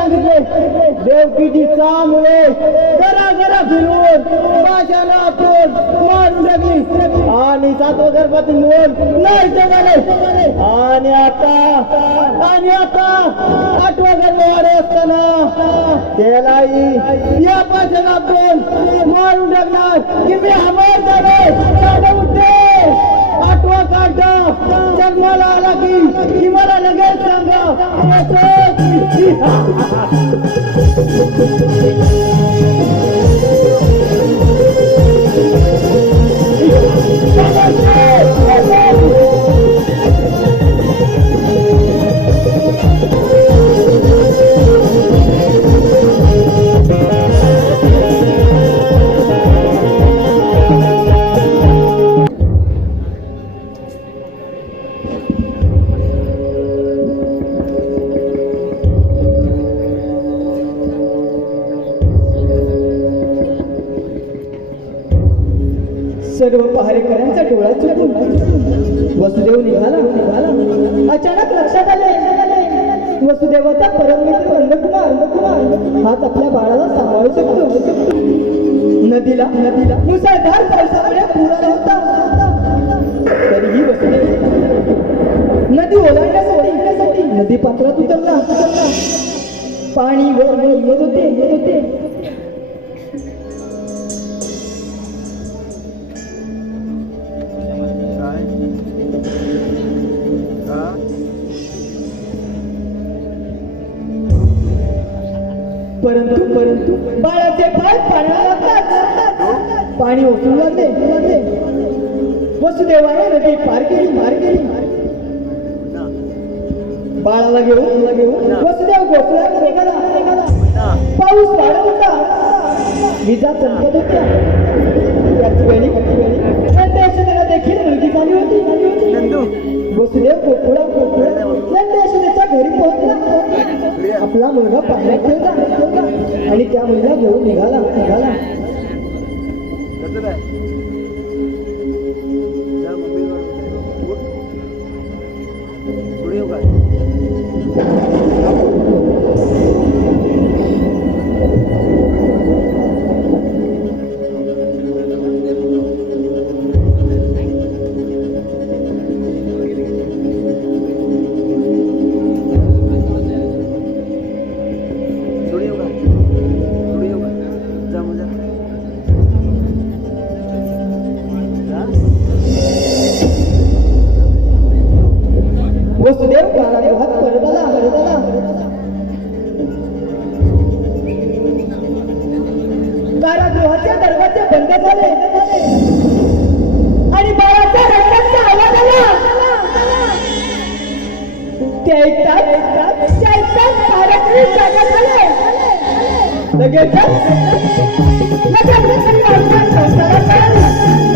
सांगितले. देवकीची सामुळे घरा घरा फिरून माझ्या आपण मारून लागली आणि सातव गर्भातील मोल नाही जगाले आणि आता आणि आता आठवा गणवाडे असताना त्यालाही या पाशाला आपण मारून टाकणार की मी हमार झालो दादा सर्व पहारेकरांचा डोळा चुकून वसुदेव निघाला. निघाला अचानक लक्षात आले. वसुदेवाचा परममित्र नंदकुमार नंदकुमार हाच आपल्या बाळाला सांभाळू शकतो. नदीला नदीला. मुसळधार पावसामुळे पूर आला होता. तरीही वसुदेव नदी ओलांडण्यासाठी नदी पात्रात उतरला. पाणी वर येत होते येत होते. परंतु परंतु बाळाचे पाय पाण्याला लागतात. पाणी ओसरू लागले वसुदेवाने नदी पार केली पार केली. बाळाला घेऊन घेऊन वसुदेव निघाला निघाला पाऊस वाढत होता. विजा चमकत होत्या. त्याच वेळी नंदेश्वराला देखील मुलगी झाली होती. झाली होती वसुदेव गोकुळा गोकुळा नंदेश्वराच्या घरी पोहोचला. आपला मुलगा पाण्यात ठेवला त्या महिला घेऊन निघाला निघाला. वसुदेव कारागृहात परत आला कारागृहाचे दरवाजे बंद झाले. आणि बाळाच्या रक्ताचा आवाज आला. ते ऐकतात ते ऐकतात कारागृह जागा झाले. लगेच लगेच संसारात